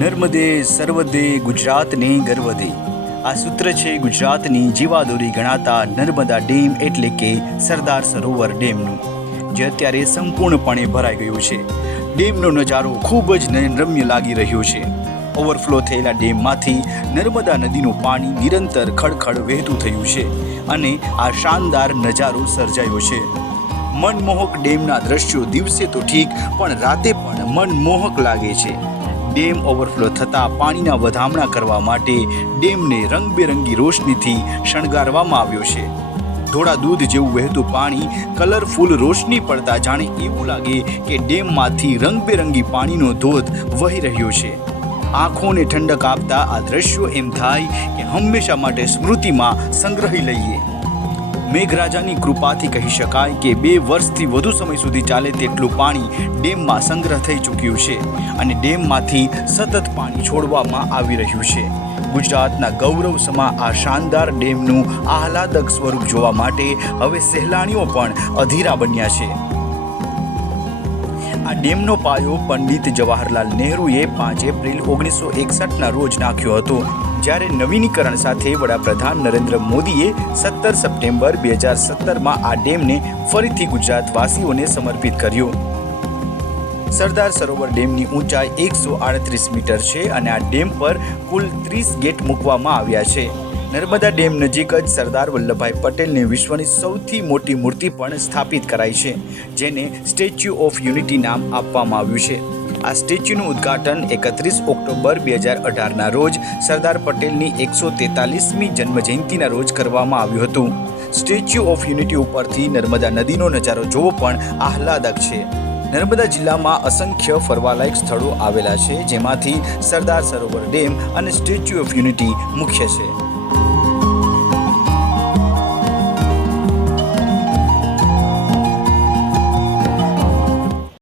નર્મદે, સર્વદે, ગુજરાતને ગર્વદે. આ સૂત્ર છે ગુજરાતની જીવાદોરી ગણાતા નર્મદા ડેમ એટલે કે સરદાર સરોવર ડેમનું, જે અત્યારે સંપૂર્ણપણે ભરાઈ ગયું છે. ડેમનો નજારો ખૂબ જ નયનરમ્ય લાગી રહ્યો છે. ઓવરફ્લો થયેલા ડેમમાંથી નર્મદા નદીનું પાણી નિરંતર ખડખડ વહેતું થયું છે અને આ શાનદાર નજારો સર્જાયો છે. મનમોહક ડેમના દ્રશ્યો દિવસે તો ઠીક, પણ રાતે પણ મનમોહક લાગે છે. ડેમ ઓવરફ્લો થતાં પાણીના વધામણા કરવા માટે ડેમને રંગબેરંગી રોશનીથી શણગારવામાં આવ્યો છે. થોડા દૂધ જેવું વહેતું પાણી કલરફુલ રોશની પડતા જાણે એવું લાગે કે ડેમમાંથી રંગબેરંગી પાણીનો ધોધ વહી રહ્યો છે. આંખોને ઠંડક આપતા આ દ્રશ્યો એમ થાય કે હંમેશા માટે સ્મૃતિમાં સંગ્રહી લઈએ. મેઘરાજાની કૃપાથી કહી શકાય કે બે વર્ષથી વધુ સમય સુધી ચાલે તેટલું પાણી ડેમમાં સંગ્રહ થઈ ચૂક્યું છે અને ડેમમાંથી સતત પાણી છોડવામાં આવી રહ્યું છે. ગુજરાતના ગૌરવ સમા આ શાનદાર ડેમનું આહલાદક સ્વરૂપ જોવા માટે હવે સહેલાણીઓ પણ અધીરા બન્યા છે. આ ડેમનો પાયો પંડિત જવાહરલાલ નહેરુએ પાંચ એપ્રિલ ઓગણીસો એકસઠના રોજ નાખ્યો હતો, જ્યારે નવીનીકરણ સાથે વડાપ્રધાન નરેન્દ્ર મોદીએ સત્તર સપ્ટેમ્બર બે હજાર સત્તરમાં આ ડેમને ફરીથી ગુજરાતવાસીઓને સમર્પિત કર્યો. સરદાર સરોવર ડેમની ઊંચાઈ એકસો આડત્રીસ મીટર છે અને આ ડેમ પર કુલ ત્રીસ ગેટ મૂકવામાં આવ્યા છે. નર્મદા ડેમ નજીક જ સરદાર વલ્લભભાઈ પટેલની વિશ્વની સૌથી મોટી મૂર્તિ પણ સ્થાપિત કરાઈ છે, જેને સ્ટેચ્યુ ઓફ યુનિટી નામ આપવામાં આવ્યું છે. આ સ્ટેચ્યુનું ઉદ્ઘાટન એકત્રીસ ઓક્ટોબર બે હજાર અઢારના રોજ સરદાર પટેલની એકસો તેતાલીસમી જન્મજયંતિના રોજ કરવામાં આવ્યું હતું. સ્ટેચ્યુ ઓફ યુનિટી ઉપરથી નર્મદા નદીનો નજારો જોવો પણ આહલાદક છે. નર્મદા જિલ્લામાં અસંખ્ય ફરવાલાયક સ્થળો આવેલા છે, જેમાંથી સરદાર સરોવર ડેમ અને સ્ટેચ્યુ ઓફ યુનિટી મુખ્ય છે.